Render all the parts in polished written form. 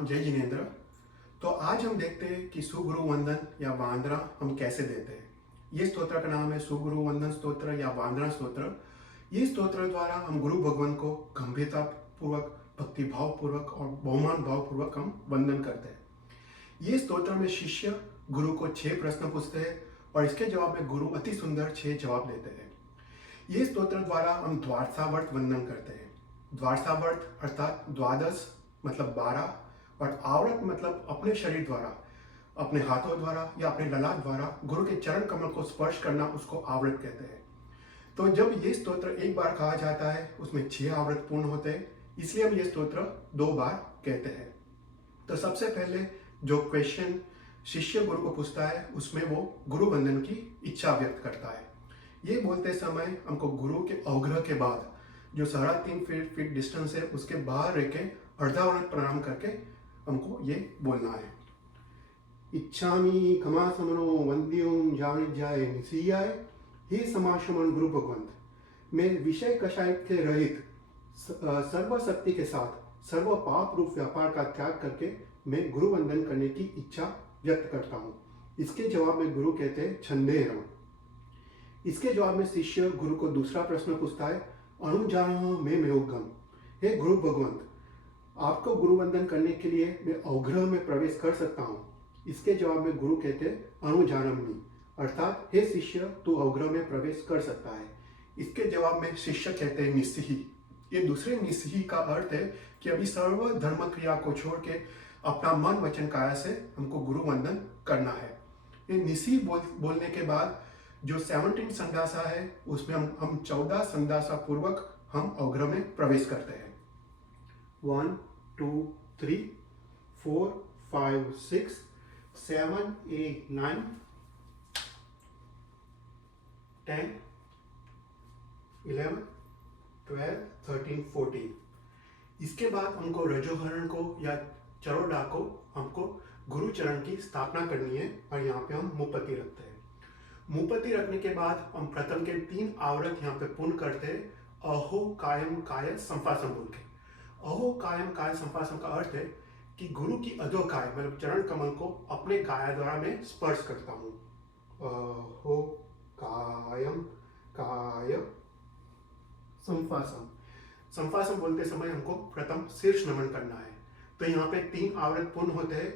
नाम जय जिनेंद्र। तो आज हम देखते हैं कि सुगुरु वंदन या वांदना हम कैसे देते हैं। ये स्तोत्र का नाम है सुगुरु वंदन स्तोत्र या वांदना स्तोत्र। ये स्तोत्र द्वारा हम गुरु भगवान को गंभीरता पूर्वक, भक्ति भाव पूर्वक और बहुमान भाव पूर्वक हम वंदन करते हैं। ये स्तोत्र में शिष्य गुरु को 6 प्रश्न पूछते हैं और इसके जवाब में गुरु अति सुंदर 6 जवाब देते हैं। ये स्तोत्र द्वारा हम द्वादशावर्त वंदन करते हैं। द्वादशावर्त अर्थात द्वादश मतलब 12 और आवर्त मतलब अपने शरीर द्वारा, अपने हाथों द्वारा या अपने ललाट द्वारा गुरु के चरण कमल को स्पर्श करना, उसको आवर्त कहते हैं। तो जब ये स्तोत्र एक बार कहा जाता है उसमें 6 आवर्त पूर्ण होते हैं, इसलिए हम ये स्तोत्र 2 बार कहते हैं। तो सबसे पहले जो क्वेश्चन शिष्य गुरु को पूछता है उसमें वो गुरु वंदन की इच्छा व्यक्त करता है। ये बोलते समय हमको गुरु के अवग्रह के बाद जो 3.5 फीट डिस्टेंस है उसके बाहर रह के अर्धावरण प्रणाम करके हमको ये बोलना है। इच्छामी खमासमनो वंद्यों जानिजाय निसीयाय, हे समाशमन गुरु भगवंत, मैं विषय कषाय के रहित सर्वशक्ति के साथ सर्व पाप रूप व्यापार का त्याग करके मैं गुरु वंदन करने की इच्छा व्यक्त करता हूँ। इसके जवाब में गुरु कहते हैं छंदेरम। इसके जवाब में शिष्य गुरु को दूसरा प्रश्न पूछता है, अनुजान में मेयोगम, हे गुरु भगवंत, आपको गुरु वंदन करने के लिए मैं अवग्रह में प्रवेश कर सकता हूँ। इसके जवाब में गुरु कहते हैं अनुजानमनी, अर्थात हे शिष्य तू अवग्रह में प्रवेश कर सकता है। इसके जवाब में शिष्य कहते हैं निस्सिही। ये दूसरे निस्सिही का अर्थ है कि अभी सर्व धर्म क्रिया को छोड़ के अपना मन वचन काया से हमको गुरु वंदन करना है। ये निस्सी बोलने के बाद जो 17 संदासा है उसमें हम 14 संदासा पूर्वक हम अवग्रह में प्रवेश करते हैं। 1 2 3 4 5 6 7 8 9 10 11 12 13 14। इसके बाद हमको रजोहरण को या चरोडा को हमको गुरु चरण की स्थापना करनी है और यहाँ पे हम मुपति रखते हैं। मुपति रखने के बाद हम प्रथम के 3 आवर्त यहाँ पे पूर्ण करते हैं, अहो कायम काय संफासम बोल के। अहो कायम काय संफासम का अर्थ है कि गुरु की अधो काय मतलब चरण कमल को अपने काया द्वारा में स्पर्श करता हूँ। अहो कायम काय संफासम। संफासम बोलते समय हमको प्रथम शीर्ष नमन करना है। तो यहाँ पे 3 आवर्त पूर्ण होते हैं।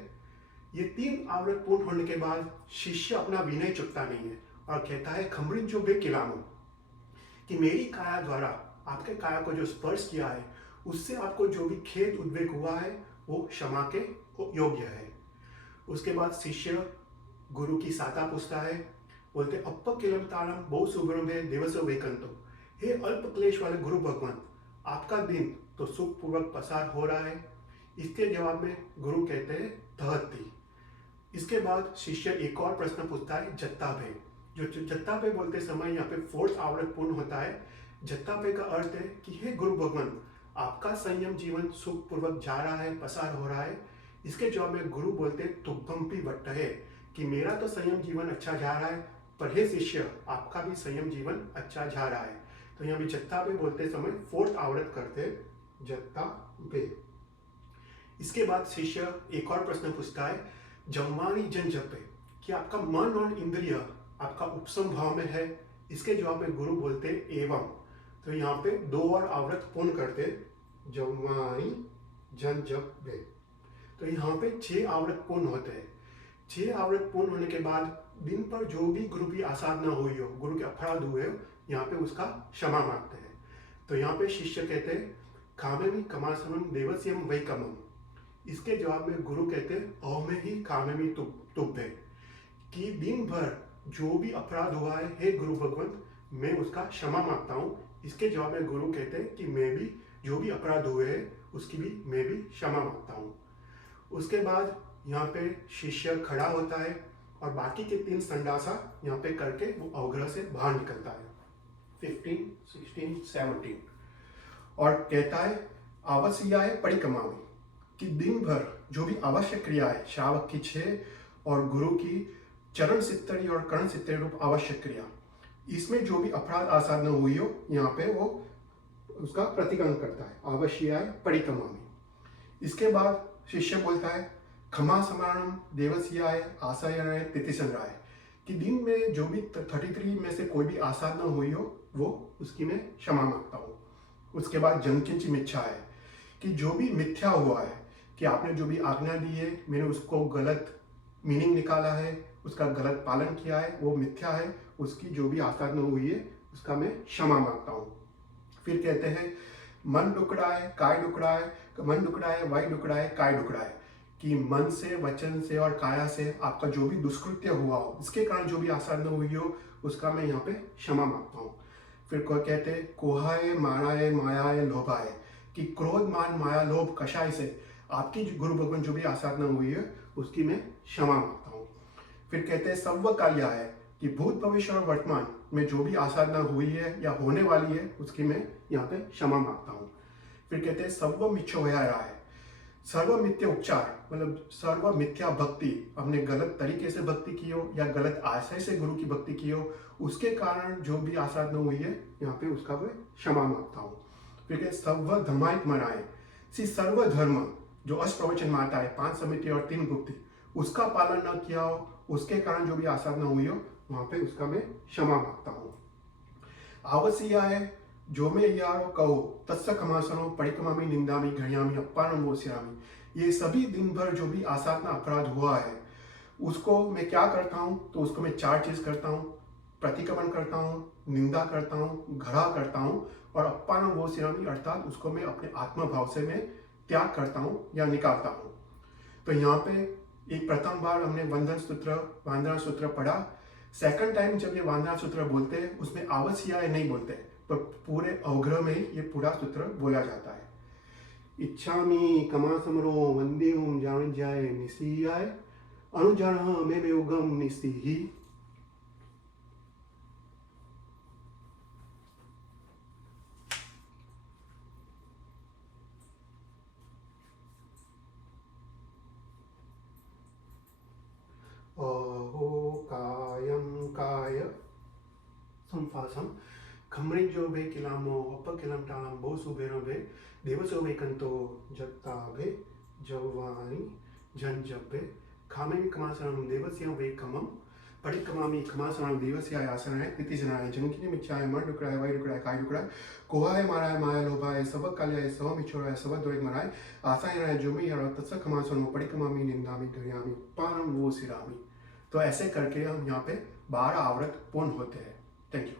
ये 3 आवर्त पूर्ण होने के बाद शिष्य अपना विनय चुकता नहीं है और कहता है खमरिन जो बे किलामो, कि मेरी काया द्वारा आपके काया को जो स्पर्श किया है उससे आपको जो भी खेद उद्वेग हुआ है वो क्षमा के योग्य है। उसके बाद शिष्य गुरु की साता पूछता है, बोलते अप्प किलमतारम बहु सुब्रमे देवसो वेकंतो, हे अल्प क्लेश वाले गुरु भगवान, आपका दिन तो सुख पूर्वक पसार हो रहा है। इसके जवाब में गुरु कहते हैं तहत्ती। इसके बाद शिष्य एक और प्रश्न पूछता है जत्ताभे। जो जत्ताभे बोलते समय यहाँ पे 4th आवर्त पूर्ण होता है। जत्ताभे का अर्थ है कि हे गुरु भगवान, आपका संयम जीवन सुख पूर्वक जा रहा है, पसार हो रहा है। इसके जवाब में गुरु बोलते तुभ्भम्पि वट्ट है, कि मेरा तो संयम जीवन अच्छा जा रहा है पर हे शिष्य आपका भी संयम जीवन अच्छा जा रहा है। तो यहाँ भी जत्ताभे बोलते समय 4th आवर्त करते जत्ताभे। इसके बाद शिष्य एक और प्रश्न पूछता है जम्मानी जन जपे, कि आपका मन और इंद्रिय आपका उपसम भाव में है। इसके जवाब में गुरु बोलते एवं। तो यहाँ पे 2 और आवर्त पूर्ण करते जम्मानी जन जपे। तो यहाँ पे 6 आवर्त पूर्ण होते हैं। 6 आवर्त पूर्ण होने के बाद दिन पर जो भी गुरु की आसाधना हुई हो, गुरु के अपराध हुए हो, यहाँ पे उसका क्षमा मांगते हैं। तो यहाँ पे शिष्य कहते हैं कामेमी कमासनम देवस्यम वै कमम। इसके जवाब में गुरु कहते हैं अहमे ही कामेमी तुभ्भे, कि दिन भर जो भी अपराध हुआ है हे गुरु भगवंत मैं उसका क्षमा मांगता हूँ। इसके जवाब में गुरु कहते हैं कि मैं भी जो भी अपराध हुए हैं उसकी भी मैं भी क्षमा मांगता हूँ। उसके बाद यहाँ पे शिष्य खड़ा होता है और बाकी के 3 संडासा यहाँ पे करके वो अवग्रह से बाहर निकलता है। 15 16 17 और कहता है आवश्यक परिक्रमामी, कि दिन भर जो भी आवश्यक क्रिया है, श्रावक की 6 और गुरु की चरण सित्तरी और कर्ण सित्तरी रूप आवश्यक क्रिया, इसमें जो भी अपराध आसाधना हुई हो यहाँ पे वो उसका प्रतिक्रमण करता है, आवश्यक परिक्रमामी। इसके बाद शिष्य बोलता है खमा समानम देवस्याय आसायनाय तिथिसंग्राय, कि दिन में जो भी 33 में से कोई भी आसाधना हुई हो वो उसकी मैं क्षमा मांगता हूँ। उसके बाद जनकिंच मिथ्या है, कि जो भी मिथ्या हुआ है, कि आपने जो भी आज्ञा दी है मैंने उसको गलत मीनिंग निकाला है, उसका गलत पालन किया है, वो मिथ्या है, उसकी जो भी आसाधना हुई है उसका मैं क्षमा मांगता हूँ। फिर कहते हैं मन डुकड़ाए काय डुकड़ाए, मन डुकड़ाए वाई डुकड़ाए काय डुकड़ाए, कि मन से वचन से और काया से आपका जो भी दुष्कृत्य हुआ हो, इसके कारण जो भी आसाधना हुई हो उसका मैं यहाँ पे क्षमा मांगता हूँ। फिर कहते हैं कोहाय माराय मायाय लोभाय, कि क्रोध मान माया लोभ कषाय से आपकी गुरु भगवान जो भी आसाधना हुई है उसकी मैं क्षमा मांगता हूँ। फिर कहते हैं सव्व काल्या है, कि भूत भविष्य और वर्तमान में जो भी आसाधना हुई है या होने वाली है उसकी मैं यहाँ पे क्षमा मांगता हूँ। फिर कहते हैं सर्व मिथ्या रहा है, सर्व मिथ्या उपचार मतलब सर्व मिथ्या भक्ति, हमने गलत तरीके से भक्ति की हो या गलत आशय से गुरु की भक्ति की हो, उसके कारण जो भी आसाधना हुई है यहाँ पे उसका मैं क्षमा मांगता हूँ। फिर कहते सर्व धर्मायिक मनाए, सर्व धर्म जो अष्टप्रवचन में आता है 5 समिति और 3 गुप्ति, उसका पालन न किया हो, उसके कारण जो भी आसाधना हुई हो वहां पे उसका मैं क्षमा मांगता हूँ। आवश्य है जो मैं यारो कहो तत्स खमासनो परिकमामी निंदामी घड़ियामी अप्पानम वोसियामी, ये सभी दिन भर जो भी आसाधना अपराध हुआ है उसको मैं क्या करता हूँ, तो उसको मैं 4 चीज करता हूँ, प्रतिक्रमण करता हूँ, निंदा करता हूँ, घड़ा करता हूँ और अप्पानम वोसियामी अर्थात उसको मैं अपने आत्मभाव से मैं त्याग करता हूँ या निकालता हूँ। तो यहाँ पे एक प्रथम बार हमने वंदना सूत्र पढ़ा, सेकंड टाइम जब ये वंदना सूत्र बोलते हैं उसमें आवश्य नहीं बोलते, तो पूरे अवग्रह में ये पूरा सूत्र बोला जाता है। इच्छामि कमा समरो वंदे ओम जान जाय निसीयाय अनुजान मे में उगम निस्तिहि। अहो कायम काय संफासम खमरिजो बे किलामो अप किलम टाम बो सुबेरो बे देवसो बे कंतो जत्ता बे जवानी जन जब्बे खामे कमासनम देवस्य वे कमम परिकमामी कमासनम देवस्य आसनाय तिथि जनाय जनकिनी मिच्छाय मन डुकराय वाई डुकराय काय डुकराय कोहाय माराय माया लोभाय सब काल्याय सब मिछोराय सब द्वैत मराय आसायनाय जुमी हर तत्स कमासनो परिकमामी निंदामी घरियामी पारम वो सिरामी। तो ऐसे करके हम यहाँ पे 12 आवृत पूर्ण होते हैं। Thank you.